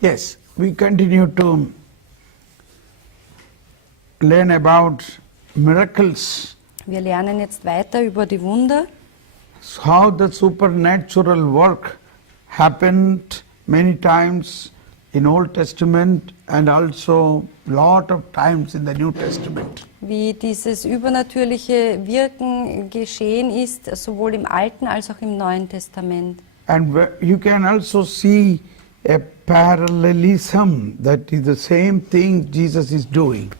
Yes, we continue to learn about miracles, Wir lernen jetzt weiter über die Wunder, how the supernatural work happened many times in Old Testament and also lot of times in the New Testament. wie dieses übernatürliche Wirken geschehen ist, sowohl im Alten als auch im Neuen Testament. And you can also see a parallelism, that is the same thing Jesus is doing.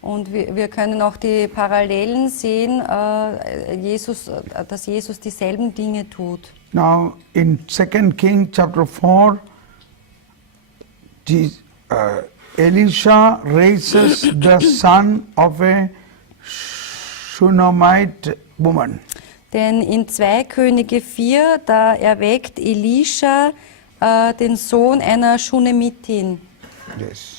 Und wir können auch die Parallelen sehen, dass Jesus dieselben Dinge tut. Now in 2 Kings chapter 4, Elisha raises the son of a Shunammite woman. Denn in 2 Könige 4, da erweckt Elisha den Sohn einer Schunemitin. Yes.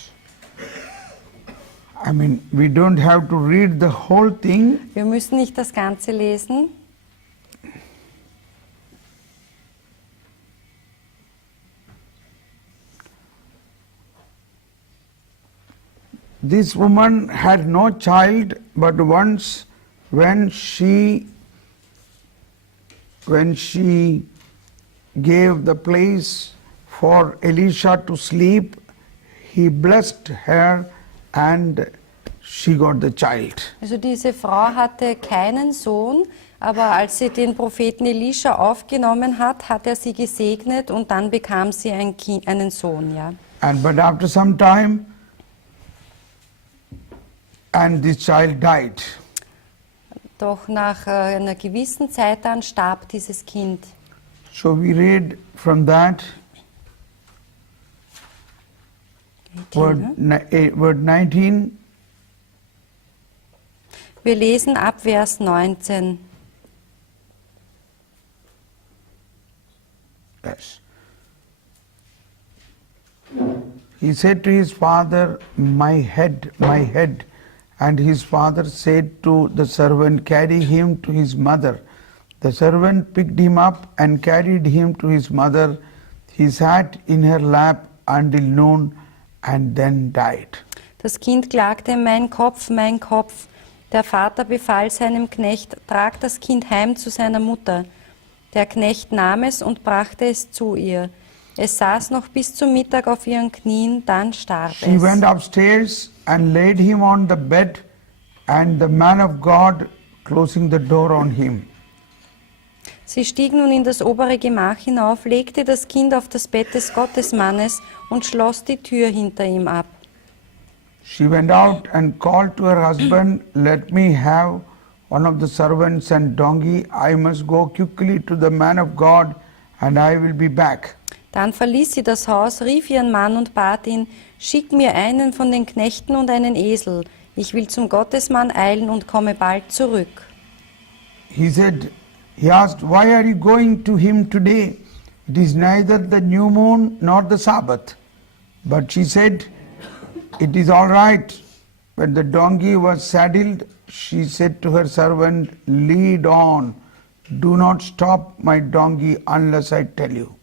I mean, we don't have to read the whole thing. Wir müssen nicht das Ganze lesen. This woman had no child, but once when she gave the place for Elisha to sleep, he blessed her and she got the child. Also diese Frau hatte keinen Sohn, aber als sie den Propheten Elisha aufgenommen hat, hat er sie gesegnet und dann bekam sie einen Sohn. Ja. But after some time, and this child died. Doch nach einer gewissen Zeit dann starb dieses Kind. So we read from that word 19. Wir lesen ab Vers 19. Yes. He said to his father, my head, my head. And his father said to the servant, carry him to his mother. The servant picked him up and carried him to his mother. He sat in her lap until noon and then died. Das Kind klagte, mein Kopf, mein Kopf. Der Vater befahl seinem Knecht, trag das Kind heim zu seiner Mutter. Der Knecht nahm es und brachte es zu ihr. Es saß noch bis zum Mittag auf ihren Knien, dann starb She es. went upstairs and laid him on the bed, and the man of God closing the door on him. Sie stieg nun in das obere Gemach hinauf, legte das Kind auf das Bett des Gottesmannes und schloss die Tür hinter ihm ab. She went out and called to her husband, let me have one of the servants and donkey. I must go quickly to the man of God and I will be back. Dann verließ sie das Haus, rief ihren Mann und bat ihn, schick mir einen von den Knechten und einen Esel. Ich will zum Gottesmann eilen und komme bald zurück. He asked, why are you going to him today? It is neither the new moon nor the Sabbath. But she said, it is all right. When the donkey was saddled, she said to her servant, lead on. Do not stop my donkey unless I tell you.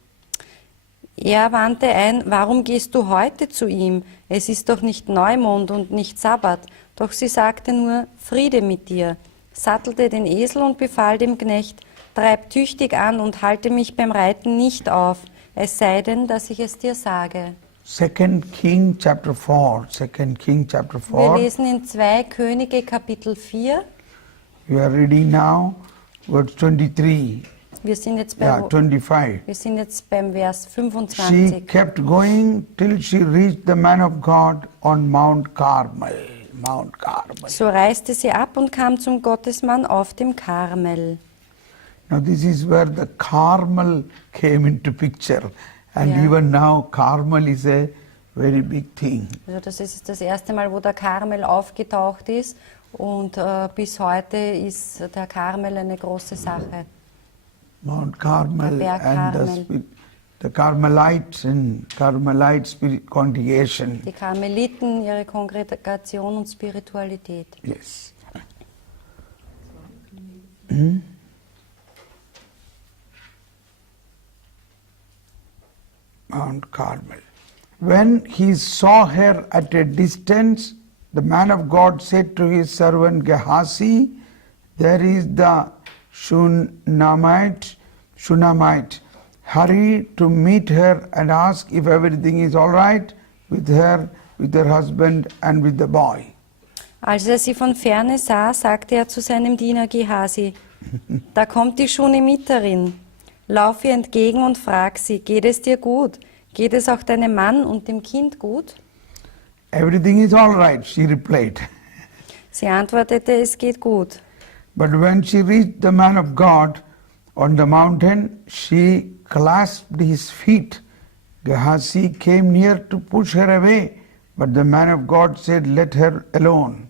Er wandte ein, warum gehst du heute zu ihm? Es ist doch nicht Neumond und nicht Sabbat. Doch sie sagte nur, Friede mit dir, sattelte den Esel und befahl dem Knecht, treib tüchtig an und halte mich beim Reiten nicht auf, es sei denn, dass ich es dir sage. 2 King chapter 4. 2 King chapter 4. Wir lesen in 2 Könige Kapitel 4. We are reading now verse 23. Wir sind jetzt, 25. wir sind jetzt beim Vers She 25. kept going till she reached the man of God on Mount Carmel. Mount Carmel. So reiste sie ab und kam zum Gottesmann auf dem Karmel. Now this is where the Carmel came into picture. And Yeah. even now Carmel is a very big thing. Also das ist das erste Mal, wo der Karmel aufgetaucht ist und bis heute ist der Karmel eine große Sache. Mount Carmel Der Berg and Carmel. the Carmelites and Carmelite spirit congregation. Die Karmeliten, ihre Kongregation und Spiritualität. Yes. Mount Carmel. When he saw her at a distance, the man of God said to his servant Gehazi, there is the Shunammite. Hurry to meet her and ask if everything is all right with her husband and with the boy. Als er sie von ferne sah, sagte er zu seinem Diener Gehasi, da kommt die Schunamiterin. Lauf ihr entgegen und frag sie, geht es dir gut? Geht es auch deinem Mann und dem Kind gut? Everything is all right, she replied. Sie antwortete, es geht gut. But when she reached the man of God on the mountain, she clasped his feet. Gehazi came near to push her away, but the man of God said, let her alone.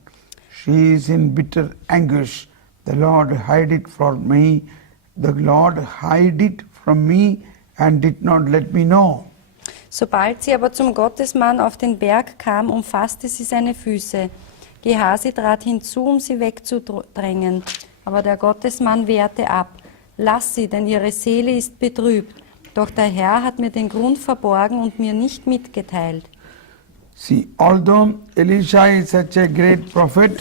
She is in bitter anguish. The Lord hid it from me. The Lord hid it from me and did not let me know. Sobald sie aber zum Gottesmann auf den Berg kam, umfasste sie seine Füße. Gehasi trat hinzu, um sie wegzudrängen. Aber der Gottesmann wehrte ab. Lass sie, denn ihre Seele ist betrübt. Doch der Herr hat mir den Grund verborgen und mir nicht mitgeteilt. See, although Elisha is such a great prophet,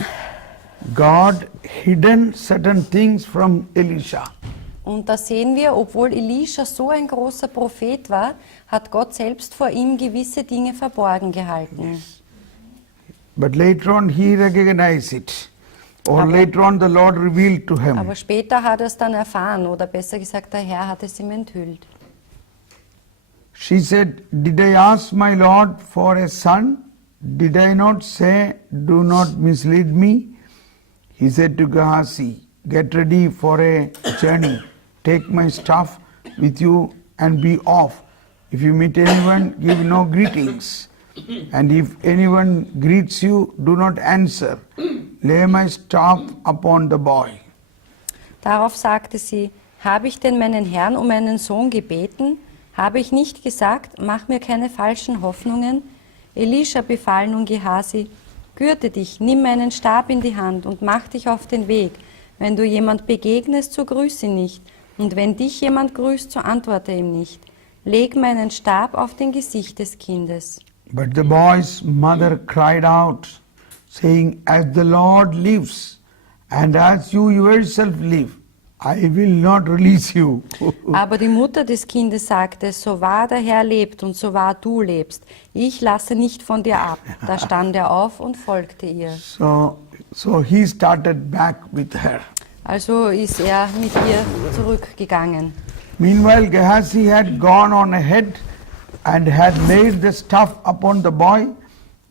God hidden certain things from Elisha. Und da sehen wir, obwohl Elisha so ein großer Prophet war, hat Gott selbst vor ihm gewisse Dinge verborgen gehalten. But later on he recognized it. Or later on the Lord revealed to him. Aber später hat er es dann erfahren, oder besser gesagt, der Herr hat es ihm enthüllt. She said, did I ask my Lord for a son? Did I not say, do not mislead me? He said to Gehazi, get ready for a journey. Take my staff with you and be off. If you meet anyone, give no greetings. And if anyone greets you, do not answer. Lay my staff upon the boy. Darauf sagte sie, habe ich denn meinen Herrn um einen Sohn gebeten? Habe ich nicht gesagt, mach mir keine falschen Hoffnungen? Elisha befahl nun Gehasi, gürte dich, nimm meinen Stab in die Hand und mach dich auf den Weg. Wenn du jemand begegnest, so grüße ihn nicht. Und wenn dich jemand grüßt, so antworte ihm nicht. Leg meinen Stab auf den Gesicht des Kindes. But the boy's mother cried out, saying, as the Lord lives, and as you yourself live, I will not release you. Aber die Mutter des Kindes sagte, so wahr der Herr lebt und so wahr du lebst, ich lasse nicht von dir ab. Da stand er auf und folgte ihr. So he started back with her. Also ist er mit ihr zurückgegangen. Meanwhile, Gehazi had gone on ahead and had laid the stuff upon the boy,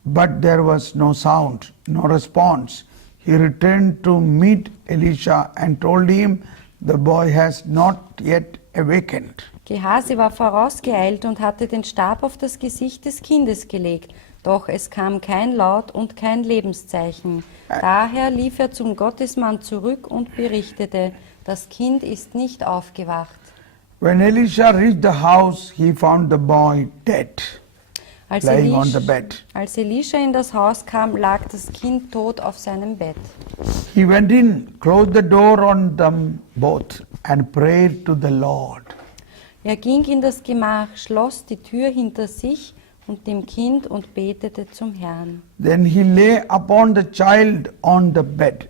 but there was no sound, no response. He returned to meet Elisha and told him, the boy has not yet awakened. Gehasi war vorausgeeilt und hatte den Stab auf das Gesicht des Kindes gelegt, doch es kam kein Laut und kein Lebenszeichen. Daher lief er zum Gottesmann zurück und berichtete, das Kind ist nicht aufgewacht. When Elisha reached the house, he found the boy dead, lying on the bed. Als Elisha in das Haus kam, lag das Kind tot auf seinem Bett. He went in, closed the door on them both, and prayed to the Lord. Er ging in das Gemach, schloss die Tür hinter sich und dem Kind und betete zum Herrn. Then he lay upon the child on the bed.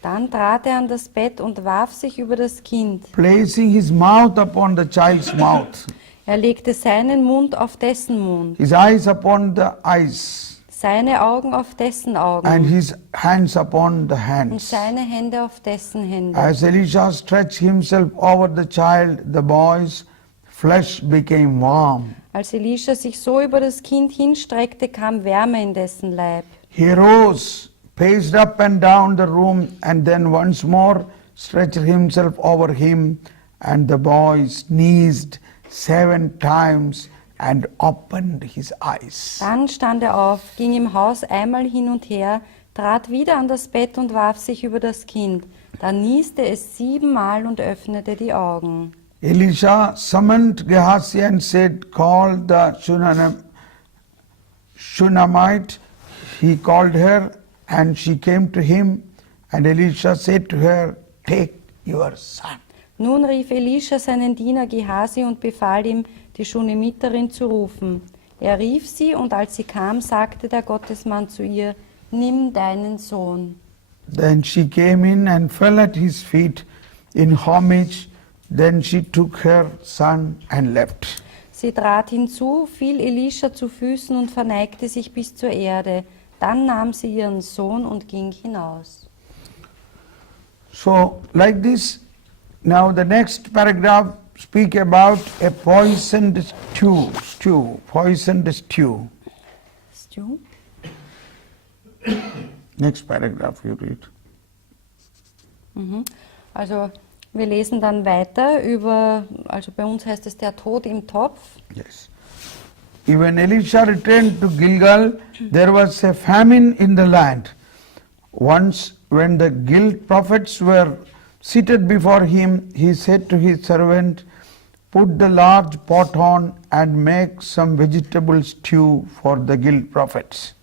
Dann trat er an das Bett und warf sich über das Kind. Placing his mouth upon the child's mouth. Er legte seinen Mund auf dessen Mund, His eyes upon the eyes. seine Augen auf dessen Augen And his hands upon the und hands. seine Hände auf dessen Hände. As Elisha stretched himself over the child, the boy's flesh became warm. Als Elisha sich so über das Kind hinstreckte, kam Wärme in dessen Leib. He rose, paced up and down the room, and then once more stretched himself over him, and the boy sneezed 7 times and opened his eyes. Dann stand er auf, ging im Haus einmal hin und her, trat wieder an das Bett und warf sich über das Kind. Dann nieste es 7-mal und öffnete die Augen. Elisha summoned Gehazi and said, call the Shunammite. He called her and she came to him, and Elisha said to her, take your son. Nun rief Elisha seinen Diener Gehasi und befahl ihm, die Schunamiterin zu rufen. Er rief sie, und als sie kam, sagte der Gottesmann zu ihr, nimm deinen Sohn. Then she came in and fell at his feet in homage. Then she took her son and left. Sie trat hinzu, fiel Elisha zu Füßen und verneigte sich bis zur Erde. Dann nahm sie ihren Sohn und ging hinaus. So, like this, now the next paragraph speak about a poisoned poisoned stew. Stu? Next paragraph you read. Also wir lesen dann weiter über, also bei uns heißt es der Tod im Topf. Yes. When Elisha returned to Gilgal, there was a famine in the land. Once, when the guild prophets were seated before him, he said to his servant, put the large pot on and make some vegetable stew for the guild prophets.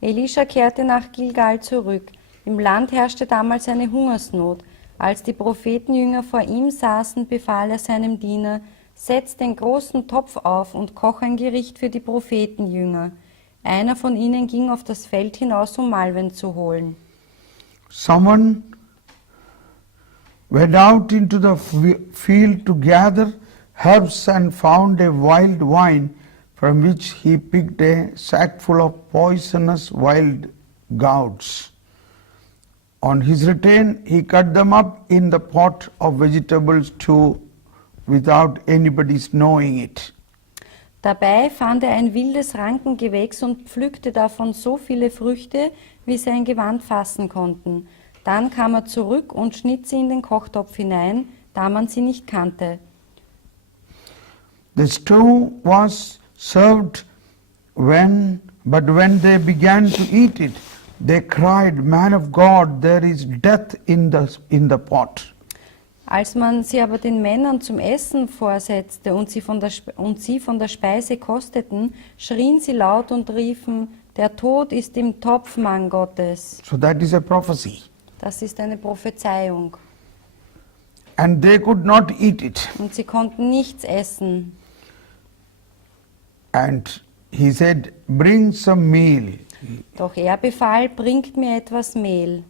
Elisha kehrte nach Gilgal zurück. Im Land herrschte damals eine Hungersnot. Als die Prophetenjünger vor ihm saßen, befahl er seinem Diener, setz den großen Topf auf und koch ein Gericht für die Prophetenjünger. Einer von ihnen ging auf das Feld hinaus, um Malven zu holen. Someone went out into the field to gather herbs and found a wild vine, from which he picked a sackful of poisonous wild gourds. On his return, he cut them up in the pot of vegetable stew without anybody's knowing it. Dabei fand er ein wildes Rankengewächs und pflückte davon so viele Früchte, wie sein Gewand fassen konnten. Dann kam er zurück und schnitt sie in den Kochtopf hinein, da man sie nicht kannte. The stew was served but when they began to eat it, they cried, Man of God, there is death in the pot. Als man sie aber den Männern zum Essen vorsetzte und sie von der Speise kosteten, schrien sie laut und riefen, der Tod ist im Topf, Mann Gottes. So that is a prophecy. Das ist eine Prophezeiung. And they could not eat it. Und sie konnten nichts essen. And he said, bring some meal. Doch er befahl, bringt mir etwas Mehl.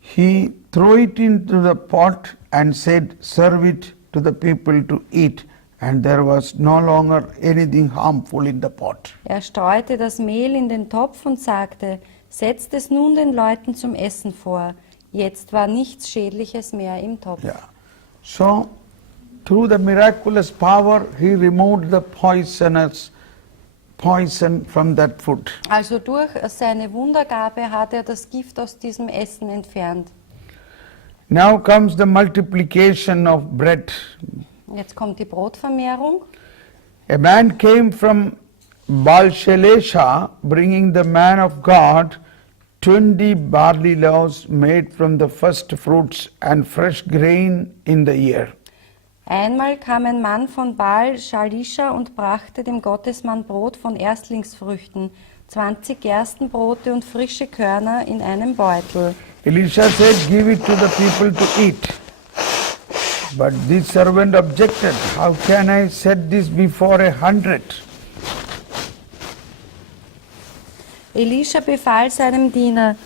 He threw it into the pot and said, serve it to the people to eat. And there was no longer anything harmful in the pot. Er streute das Mehl in den Topf und sagte, setzt es nun den Leuten zum Essen vor. Jetzt war nichts Schädliches mehr im Topf. Yeah. So, through the miraculous power, he removed the poison from that food. Also durch seine Wundergabe hat er das Gift aus diesem Essen entfernt. Now comes the multiplication of bread. Jetzt kommt die Brotvermehrung. A man came from Baal-Shalesha, bringing the man of God 20 barley loaves made from the first fruits and fresh grain in the year. Einmal kam ein Mann von Baal-Shalisha und brachte dem Gottesmann Brot von Erstlingsfrüchten, 20 Gerstenbrote und frische Körner in einem Beutel. Elisha said, give it to the people to eat. But this servant objected, how can I set this before 100? Elisha befahl seinem Diener,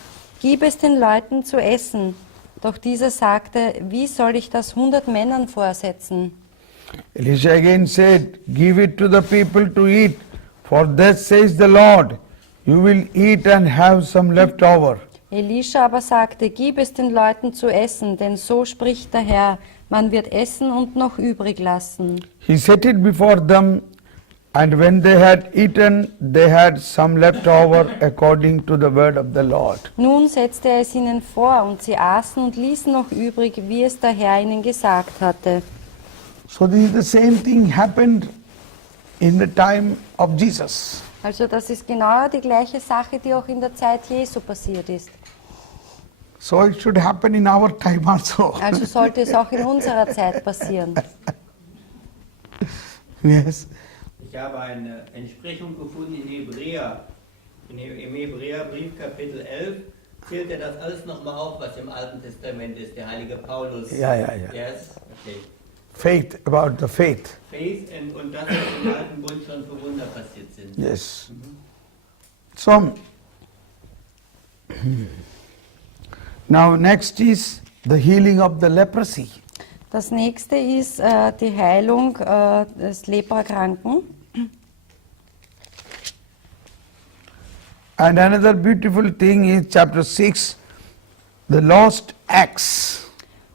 gib es den Leuten zu essen. Doch dieser sagte, wie soll ich das 100 Männern vorsetzen? Elisha again said, give it to the people to eat, for thus says the Lord, you will eat and have some left over. Elisha aber sagte, gib es den Leuten zu essen, denn so spricht der Herr, man wird essen und noch übrig lassen. He set it before them, and when they had eaten, they had some left over according to the word of the Lord. Nun setzte er es ihnen vor, und sie aßen und ließen noch übrig, wie es der Herr ihnen gesagt hatte. So this is the same thing happened in the time of Jesus. Also das ist genau die gleiche Sache, die auch in der Zeit Jesu passiert ist. So it should happen in our time also. Also sollte es auch in unserer Zeit passieren. Yes. Ich habe eine Entsprechung gefunden in Hebräer, im Hebräerbrief Kapitel 11, Zählt er das alles nochmal auf, was im Alten Testament ist, der heilige Paulus? Ja. Yes? Okay. Faith, about the faith. Faith und das, was im Alten Bund schon für Wunder passiert sind. Yes. So, now next is the healing of the leprosy. Das nächste ist die Heilung des Leprakranken. And another beautiful thing is chapter 6, the lost axe.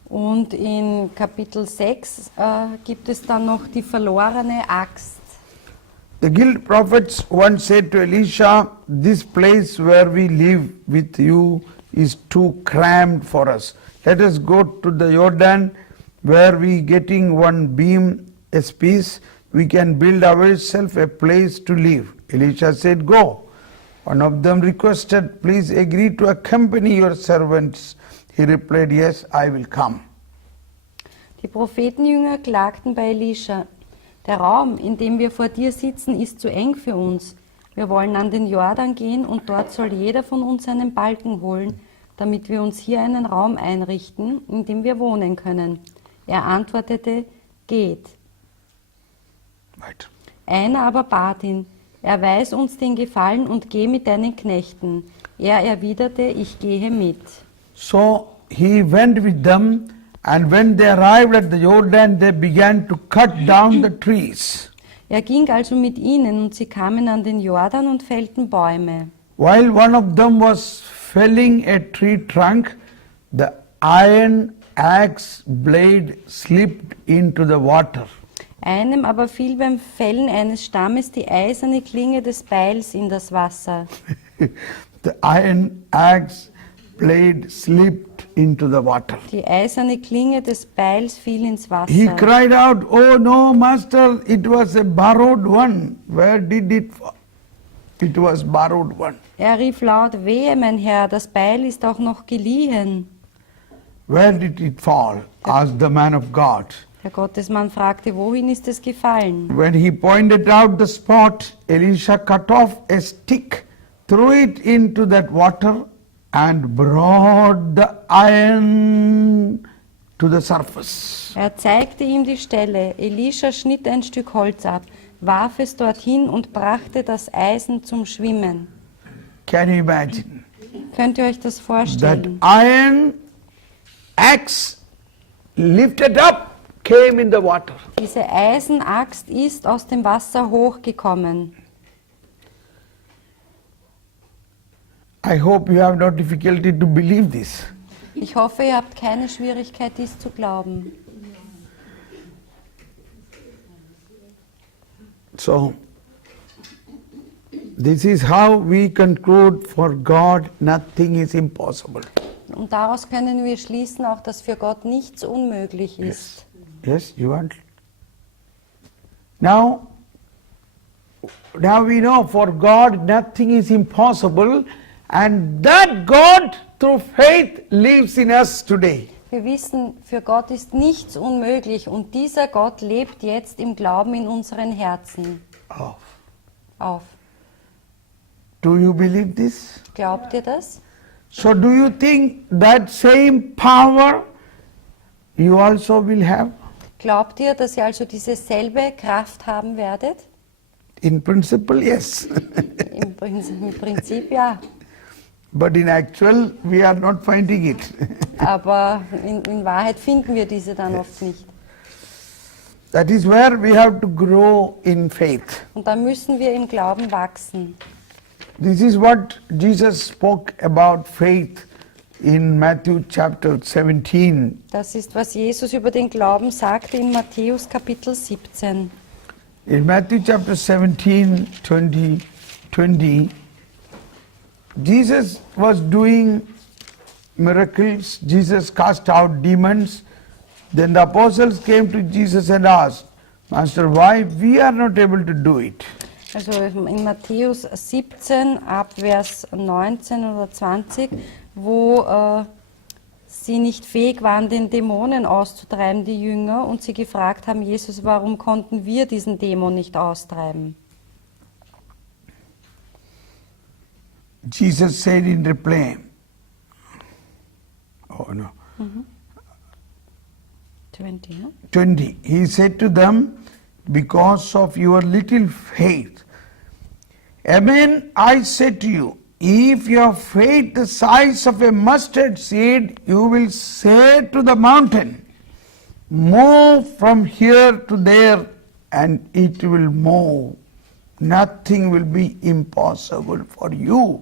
Und in Kapitel 6 gibt es dann noch die verlorene Axt. The guild prophets once said to Elisha, "This place where we live with you is too cramped for us. Let us go to the Jordan where we getting one beam apiece, we can build ourselves a place to live." Elisha said, "Go." One of them requested, "Please agree to accompany your servants." He replied, "Yes, I will come." Die Prophetenjünger klagten bei Elisha: Der Raum, in dem wir vor dir sitzen, ist zu eng für uns. Wir wollen an den Jordan gehen und dort soll jeder von uns einen Balken holen, damit wir uns hier einen Raum einrichten, in dem wir wohnen können. Er antwortete: Geht. Right. Einer aber bat ihn: Erweis uns den Gefallen und geh mit deinen Knechten. Er erwiderte: Ich gehe mit. So he went with them, and when they arrived at the Jordan, they began to cut down the trees. Er ging also mit ihnen und sie kamen an den Jordan und fällten Bäume. While one of them was felling a tree trunk, the iron axe blade slipped into the water. Einem aber fiel beim Fällen eines Stammes die eiserne Klinge des Beils in das Wasser. The iron axe blade slipped into the water. Die eiserne Klinge des Beils fiel ins Wasser. He cried out, "Oh no, master, it was a borrowed one. Where did it fall?" It was borrowed one. Er rief laut: Wehe, mein Herr, das Beil ist auch noch geliehen. Where did it fall? Asked the man of God. Der Gottesmann fragte: Wohin ist es gefallen? When he pointed out the spot, Elisha cut off a stick, threw it into that water, and brought the iron to the surface. Er zeigte ihm die Stelle. Elisha schnitt ein Stück Holz ab, warf es dorthin und brachte das Eisen zum Schwimmen. Can you imagine? Könnt ihr euch das That vorstellen? iron axe lifted up came in the water. Diese Eisenaxt ist aus dem Wasser hochgekommen. I hope you have no difficulty to believe this. Ich hoffe, ihr habt keine Schwierigkeit, dies zu glauben. So, this is how we conclude, for God nothing is impossible. Und daraus können wir schließen, auch dass für Gott nichts unmöglich ist. Yes, you want? Now we know for God nothing is impossible, and that God through faith lives in us today. Wir wissen, für Gott ist nichts unmöglich und dieser Gott lebt jetzt im Glauben in unseren Herzen Oh. auf. Do you believe this? Glaubt ihr das? So do you think that same power you also will have? Glaubt ihr, dass ihr also diese selbe Kraft haben werdet? In principle, yes. Im Prinzip ja, But in actual, we are not finding it. aber in Wahrheit finden wir diese dann oft nicht. That is where we have to grow in faith. Und da müssen wir im Glauben wachsen. This is what Jesus spoke about faith in Matthew chapter 17. Das ist, was Jesus über den Glauben sagte in Matthäus Kapitel 17. In Matthew chapter 17, 20, Jesus was doing miracles. Jesus cast out demons. Then the apostles came to Jesus and asked, "Master, why we are not able to do it?" Also in Matthäus 17 ab Vers 19 oder 20, wo sie nicht fähig waren, den Dämonen auszutreiben, die Jünger, und sie gefragt haben, Jesus, warum konnten wir diesen Dämon nicht austreiben? Jesus said in reply, Oh no. 20, no? 20. He said to them, because of your little faith. Amen, I say to you, if your faith the size of a mustard seed, you will say to the mountain, move from here to there, and it will move. Nothing will be impossible for you.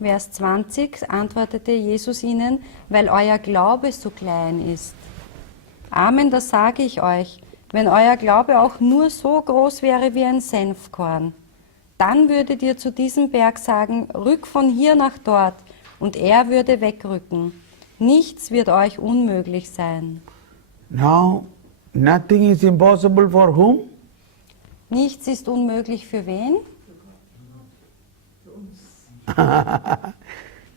Vers 20 antwortete Jesus ihnen, weil euer Glaube so klein ist. Amen, das sage ich euch, wenn euer Glaube auch nur so groß wäre wie ein Senfkorn, dann würdet ihr zu diesem Berg sagen, rück von hier nach dort, und er würde wegrücken. Nichts wird euch unmöglich sein. Now, nothing is impossible for whom? Nichts ist unmöglich für wen?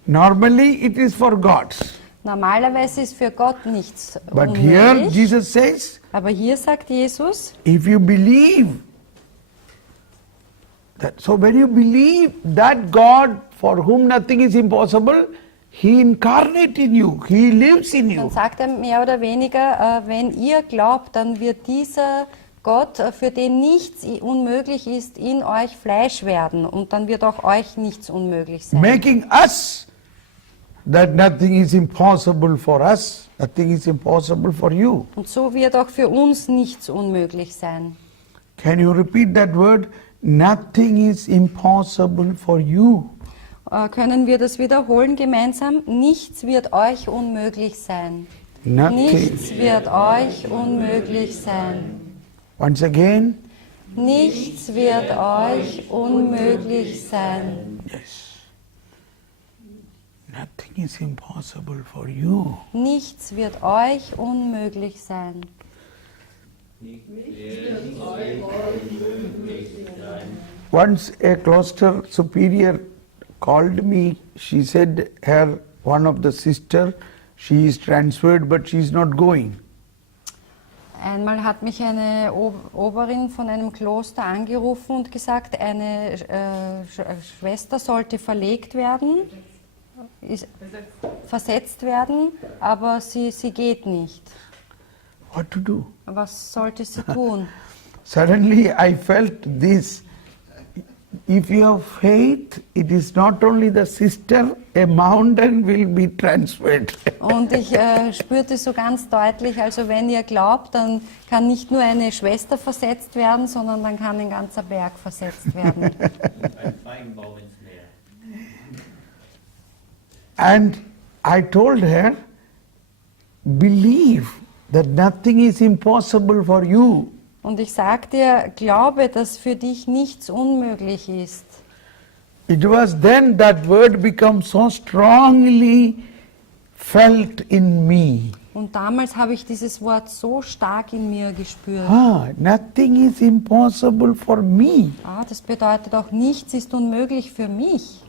Normally it is for God. Normalerweise ist für Gott nichts But here unmöglich. Jesus says, Aber hier sagt Jesus, if you believe, so when you believe that God for whom nothing is impossible, He incarnates in you, He lives in dann you. sagt er mehr oder weniger, wenn ihr glaubt, dann wird dieser Gott, für den nichts unmöglich ist, in euch Fleisch werden, und dann wird auch euch nichts unmöglich sein. Making us that nothing is impossible for us, nothing is impossible for you. Und so wird auch für uns nichts unmöglich sein. Can you repeat that word? Nothing is impossible for you. Können wir das wiederholen gemeinsam? Nichts wird euch unmöglich sein. Nothing. Nichts wird euch unmöglich sein. Once again. Nichts wird euch unmöglich sein. Yes. Nothing is impossible for you. Nichts wird euch unmöglich sein. Once a cloister superior called me. She said her one of the sister, she is transferred but she is not going. Einmal hat mich eine Oberin von einem Kloster angerufen und gesagt, eine Schwester sollte verlegt werden, versetzt werden, aber sie geht nicht. What to do? Was sollte sie tun? Suddenly I felt this. If you have faith, it is not only the sister, a mountain will be transferred. Und ich spürte so ganz deutlich, also wenn ihr glaubt, dann kann nicht nur eine Schwester versetzt werden, sondern dann kann ein ganzer Berg versetzt werden. Ein Feigenbaum ins Meer. And I told her, believe that nothing is impossible for you. Und ich sagte ihr, glaube, dass für dich nichts unmöglich ist. It was then that word became so strongly felt in me. Und damals habe ich dieses Wort so stark in mir gespürt. Nothing is impossible for me. Das bedeutet auch, nichts ist unmöglich für mich.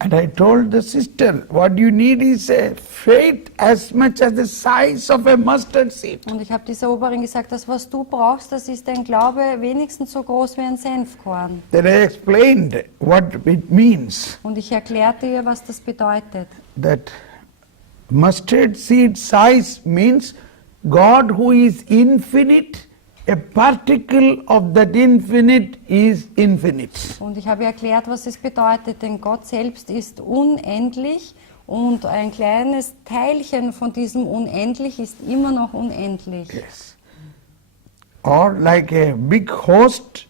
And I told the sister, what you need is a faith as much as the size of a mustard seed. Und ich habe dieser Oberin gesagt, das, was du brauchst, das ist ein Glaube wenigstens so groß wie ein Senfkorn. Then I explained what it means. Und ich erklärte ihr, was das bedeutet. That mustard seed size means God who is infinite, a particle of that infinite is infinite. Und ich habe erklärt, was es bedeutet, denn Gott selbst ist unendlich und ein kleines Teilchen von diesem Unendlich ist immer noch unendlich. Yes. Or like a big host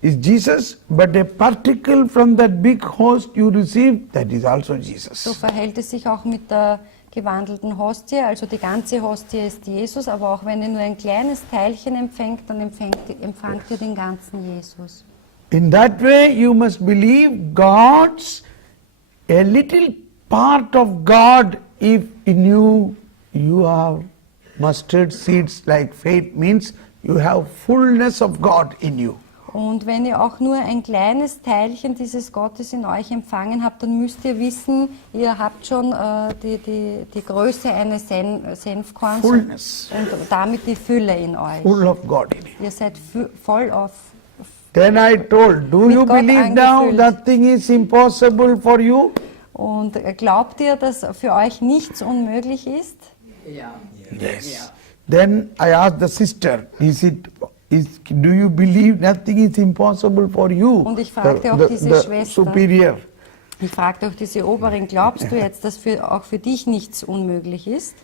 is Jesus, but a particle from that big host you receive, that is also So Jesus. verhält es sich auch mit der gewandelten Hostie, also die ganze Hostie ist Jesus, aber auch wenn ihr nur ein kleines Teilchen empfängt, dann empfangt ihr den ganzen Jesus. In that way you must believe God's, a little part of God, if in you have mustard seeds like faith, means you have fullness of God in you. Und wenn ihr auch nur ein kleines Teilchen dieses Gottes in euch empfangen habt, dann müsst ihr wissen, ihr habt schon die Größe eines Senfkorns Fullness. und damit die Fülle in euch. Full of God in you. Ihr seid voll auf. Then I told, do Mit you Gott believe now angefüllt. nothing is impossible for you? Und glaubt ihr, dass für euch nichts unmöglich ist? Ja. Yes. Then I asked the sister, do you believe nothing is impossible for you? Und ich fragte auch diese the Schwester. superior. Ich fragte auch diese Oberin, glaubst du jetzt, dass auch für dich nichts unmöglich ist?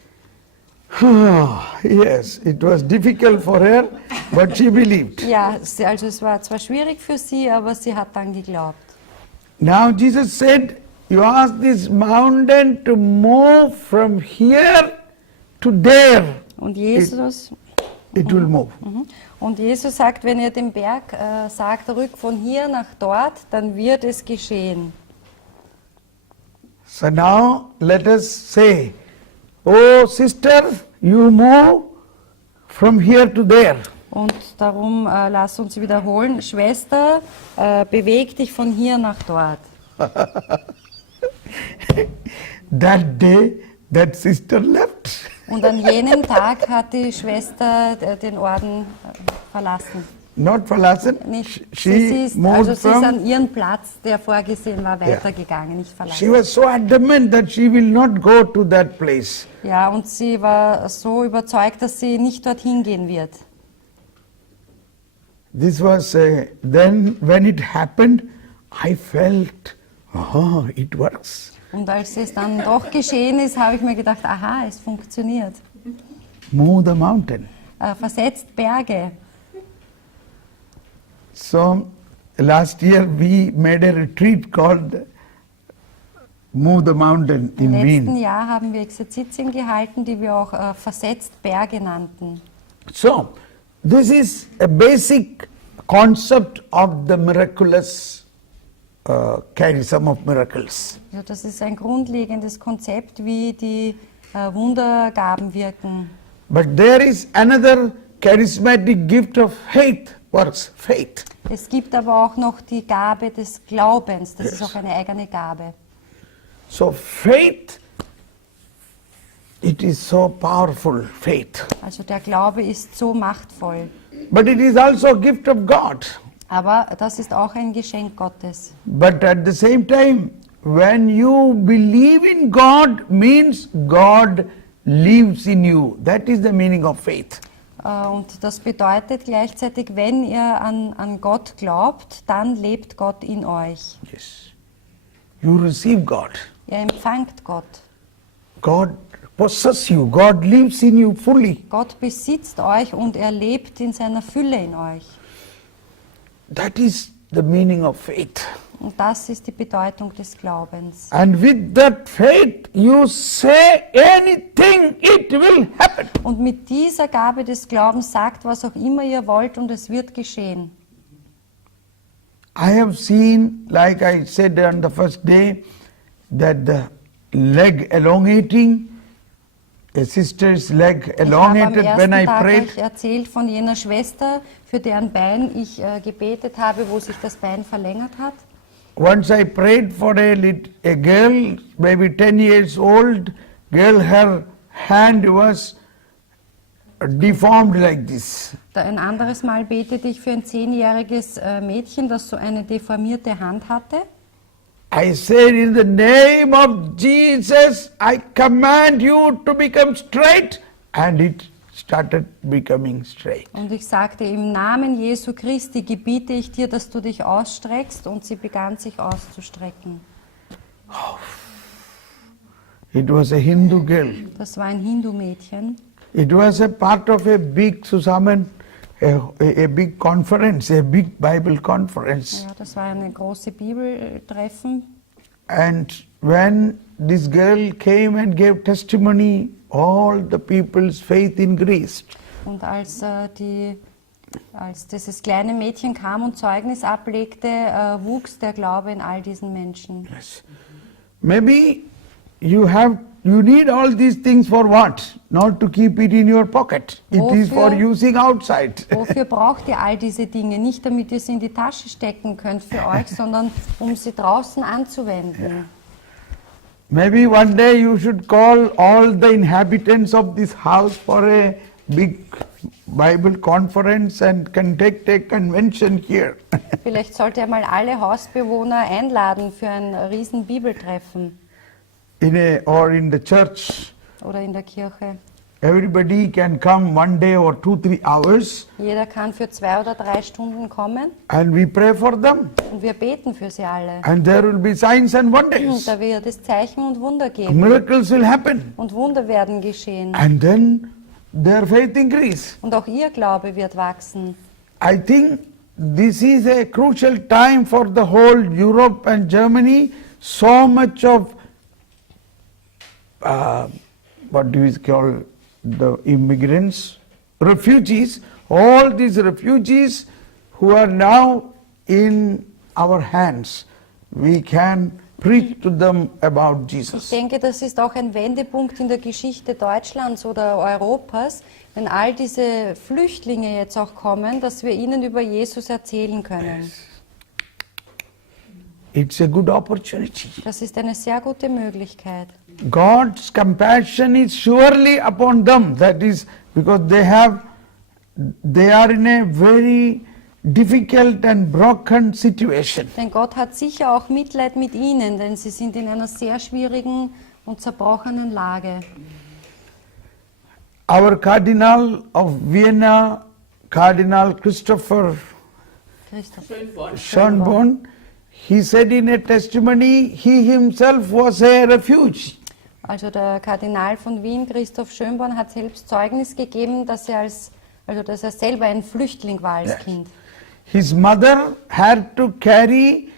Yes, it was difficult for her, but she believed. Ja, also es war zwar schwierig für sie, aber sie hat dann geglaubt. Now Jesus said, you ask this mountain to move from here to there. Und Jesus, It will move. und Jesus sagt, wenn ihr den Berg sagt, rück von hier nach dort, dann wird es geschehen. So now let us say, oh sister, you move from here to there. Und darum lass uns wiederholen, Schwester, beweg dich von hier nach dort. That day, that sister left. Und an jenem Tag hat die Schwester den Orden verlassen. Not verlassen. Nicht, She sie moved ist from. an ihren Platz, der vorgesehen war, weitergegangen, nicht She verlassen. was so adamant that she will not go to that place. Ja, und sie war so überzeugt, dass sie nicht dorthin gehen wird. This was then when it happened, I felt, oh, it works. Und als es dann doch geschehen ist, habe ich mir gedacht, aha, es funktioniert. Move the mountain. Versetzt Berge. So last year we made a retreat called Move the Mountain Im in letzten Wien. Jahr haben wir Exerzitien gehalten, die wir auch versetzt Berge nannten. So this is a basic concept of the miraculous charism of miracles. Also das ist ein grundlegendes Konzept, wie die Wundergaben wirken. But there is another charismatic gift of faith, works, faith. Es gibt aber auch noch die Gabe des Glaubens, das ist Yes. auch eine eigene Gabe. So faith, it is so powerful, faith. Also der Glaube ist so machtvoll. But it is also a gift of God. Aber das ist auch ein Geschenk Gottes. But at the same time, when you believe in God, means God lives in you. That is the meaning of faith. Und das bedeutet gleichzeitig, wenn ihr an Gott glaubt, dann lebt Gott in euch. Yes. You receive God. Ihr empfangt Gott. God possesses you. God lives in you fully. Gott besitzt euch und er lebt in seiner Fülle in euch. That is the meaning of faith. Und das ist die Bedeutung des Glaubens. And with that faith, you say anything, it will happen. Und mit dieser Gabe des Glaubens sagt, was auch immer ihr wollt und es wird geschehen. I have seen, like I said on the first day, that the leg elongating, a sister's leg Ich habe am elongated ersten when I Tag prayed. euch erzählt von jener Schwester, für deren Bein ich gebetet habe, wo sich das Bein verlängert hat. Once I prayed for a girl, maybe 10 years old girl, her hand was deformed like this. Ein anderes Mal betete ich für ein 10-jähriges Mädchen, das so eine deformierte Hand hatte. I said, in the name of Jesus, I command you to become straight, and it started becoming straight. Und ich sagte, im Namen Jesu Christi gebiete ich dir, dass du dich ausstreckst, und sie begann sich auszustrecken. It was a Hindu girl. Das war ein Hindu-Mädchen. It was a part of a big Susaman, a big conference, a big Bible conference. Ja, das war eine große Bibeltreffen. And when this girl came and gave testimony, all the people's faith increased. Und als dieses kleine Mädchen kam und Zeugnis ablegte, wuchs der Glaube in all diesen Menschen. Yes. Maybe you need all these things for what? Not to keep it in your pocket. It is for Wofür? using outside. Wofür braucht ihr all diese Dinge? Nicht damit ihr sie in die Tasche stecken könnt für euch, sondern um sie draußen anzuwenden. Maybe one day you should call all the inhabitants of this house for a big Bible conference and conduct a convention here. Vielleicht sollt ihr mal alle Hausbewohner einladen für ein riesen Bibeltreffen. or in the church, oder in der Kirche. everybody can come one day or 2-3 hours Jeder kann für 2 oder 3 Stunden kommen and we pray for them und wir beten für sie alle. and there will be signs and Und wonders. da wird es Zeichen und Wunder geben. Miracles will happen Und Wunder werden geschehen. and then their faith increase. Und auch ihr Glaube wird wachsen. I think this is a crucial time for the whole Europe and Germany. So much of what do we call the immigrants, refugees, all these refugees who are now in our hands. We can preach to them about Ich Jesus. denke, das ist auch ein Wendepunkt in der Geschichte Deutschlands oder Europas, wenn all diese Flüchtlinge jetzt auch kommen, dass wir ihnen über Jesus erzählen können. It's a good opportunity. Das ist eine sehr gute Möglichkeit. God's compassion is surely upon them. That is because they are in a very difficult and broken situation. Denn Gott hat sicher auch Mitleid mit ihnen, denn sie sind in einer sehr schwierigen und zerbrochenen Lage. Our Cardinal of Vienna, Cardinal Christopher Christoph. Schönborn, he said in a testimony he himself was a refugee. Also der Kardinal von Wien, Christoph Schönborn, hat selbst Zeugnis gegeben, dass er selber ein Flüchtling war als Kind. His mother had to carry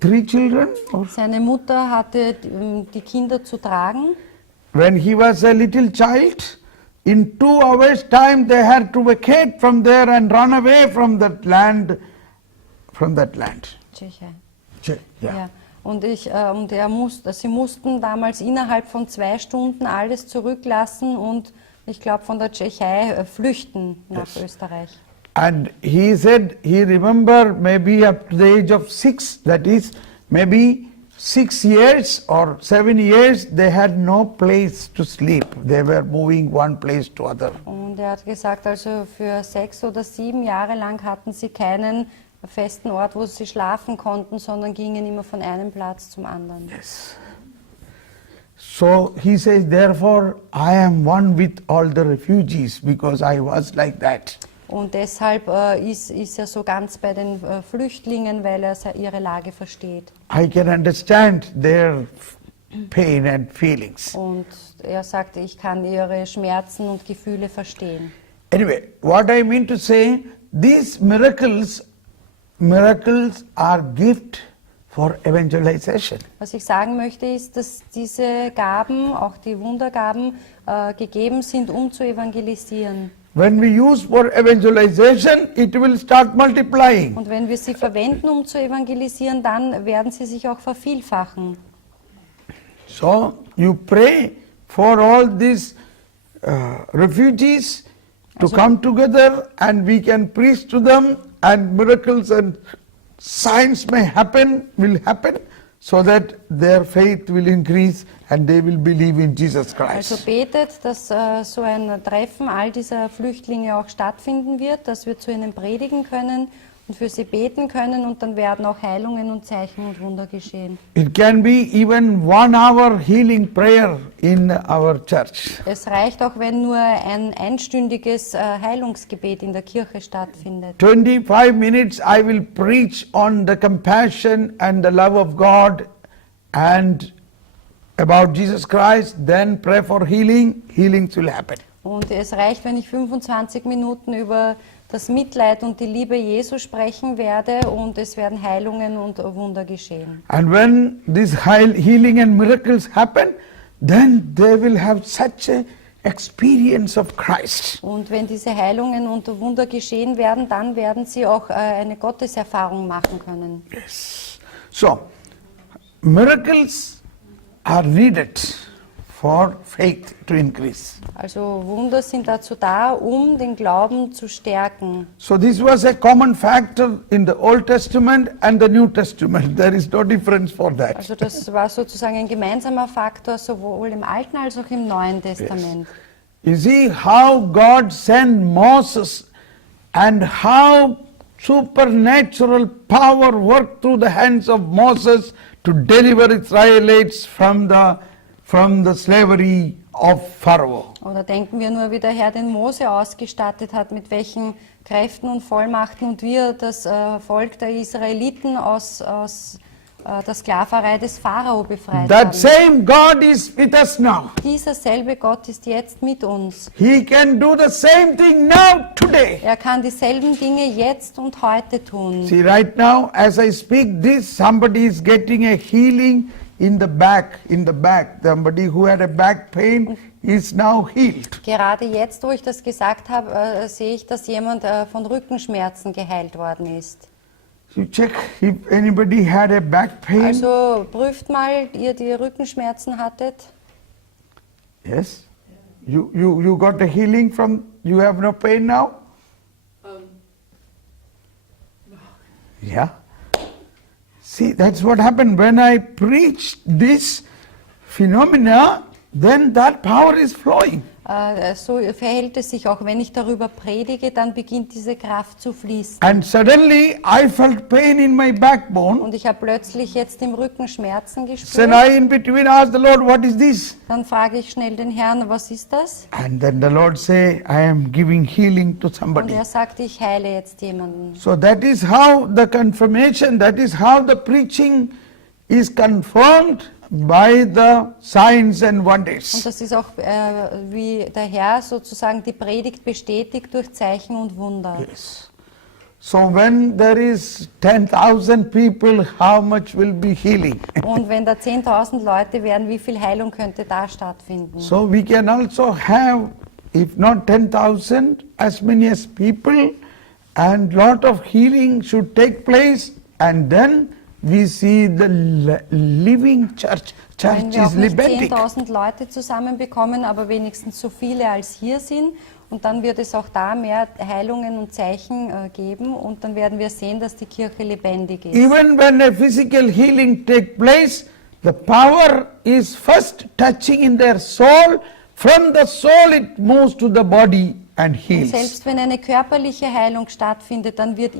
3 children. Seine Mutter hatte die Kinder zu tragen. When he was a little child, in 2 hours' time they had to vacate from there and run away from that land. Tschechei. Yeah. Ja. Und sie mussten damals innerhalb von 2 Stunden alles zurücklassen und ich glaube von der Tschechei flüchten nach Österreich. And he said he remember maybe up to the age of 6, that is maybe 6 years or 7 years, they had no place to sleep. They were moving one place to other. Und er hat gesagt, also für 6 oder 7 Jahre lang hatten sie keinen festen Ort, wo sie schlafen konnten, sondern gingen immer von einem Platz zum anderen. So he says, therefore I am one with all the refugees because I was like that. Und deshalb ist er so ganz bei den Flüchtlingen, weil er ihre Lage versteht. I can understand their pain and feelings. Und er sagte, ich kann ihre Schmerzen und Gefühle verstehen. Anyway, what I mean to say, these miracles are gift for evangelization. Was ich sagen möchte, ist, dass diese Gaben, auch die Wundergaben, gegeben sind, um zu evangelisieren. When we use for evangelization, it will start multiplying. Und wenn wir sie verwenden, um zu evangelisieren, dann werden sie sich auch vervielfachen. So you pray for all these refugees to come together and we can preach to them and miracles and signs will happen so that their faith will increase and they will believe in Jesus Christ. Also betet, dass so ein Treffen all dieser Flüchtlinge auch stattfinden wird, dass wir zu ihnen predigen können und für sie beten können und dann werden auch Heilungen und Zeichen und Wunder geschehen. It can be even 1 hour healing prayer in our church. Es reicht auch, wenn nur ein einstündiges Heilungsgebet in der Kirche stattfindet. 25 minutes I will preach on the compassion and the love of God and about Jesus Christ, then pray for healing, healings will happen. Und es reicht, wenn ich 25 Minuten über das Mitleid und die Liebe Jesu sprechen werde und es werden Heilungen und Wunder geschehen. And when this healing and miracles happen, then they will have such a experience of Christ. Und wenn diese Heilungen und Wunder geschehen werden, dann werden sie auch eine Gotteserfahrung machen können. So, miracles are needed for faith to increase. Also Wunder sind dazu da, um den Glauben zu stärken. So this was a common factor in the Old Testament and the New Testament. There is no difference for that. Also das war sozusagen ein gemeinsamer Faktor, sowohl im Alten als auch im Neuen Testament. You see how God sent Moses and how supernatural power worked through the hands of Moses to deliver Israelites from the slavery of Pharaoh. Oder denken wir nur, wie der Herr den Mose ausgestattet hat, mit welchen Kräften und Vollmachten und wie er das Volk der Israeliten aus der Sklaverei des Pharao befreit That hat. same God is with us now. Dieser selbe Gott ist jetzt mit uns. He can do the same thing now, today. Er kann dieselben Dinge jetzt und heute tun. See, right now, as I speak this, somebody is getting a healing in the back. Somebody who had a back pain is now healed. Gerade jetzt, wo ich das gesagt habe, sehe ich, dass jemand von Rückenschmerzen geheilt worden ist. You check if anybody had a back pain. Also prüft mal, ihr die Rückenschmerzen hattet. Yes? You got a healing from, you have no pain now? Yeah. See, that's what happened. When I preached this phenomena, then that power is flowing. So verhält es sich auch, wenn ich darüber predige, dann beginnt diese Kraft zu fließen. And suddenly I felt pain in my backbone. Und ich habe plötzlich jetzt im Rücken Schmerzen Then gespürt. I in between asked the Lord, what is this? Dann frage ich schnell den Herrn, was ist das? And then the Lord say, I am giving healing to Und somebody. er sagte, ich heile jetzt jemanden. So that is how the confirmation, that is how the preaching is confirmed by the signs and Und wonders. das ist auch, wie der Herr sozusagen die Predigt bestätigt durch Zeichen und Wunder. Yes. So when there is 10,000 people, how much will be healing? Und wenn da 10.000 Leute wären, wie viel Heilung könnte da stattfinden? So we can also have, if not 10,000, as many as people, and lot of healing should take place, and then we see the living church. Wenn Church wir auch is nicht lebendig. 10.000 Leute zusammenbekommen, aber wenigstens so viele als hier sind, und dann wird es auch da mehr Heilungen und Zeichen geben, und dann werden wir sehen, dass die Kirche lebendig ist. Even when a physical healing take place, the power is first touching in their soul. From the soul it moves to the body and Und heals. selbst wenn eine körperliche Heilung stattfindet, dann wird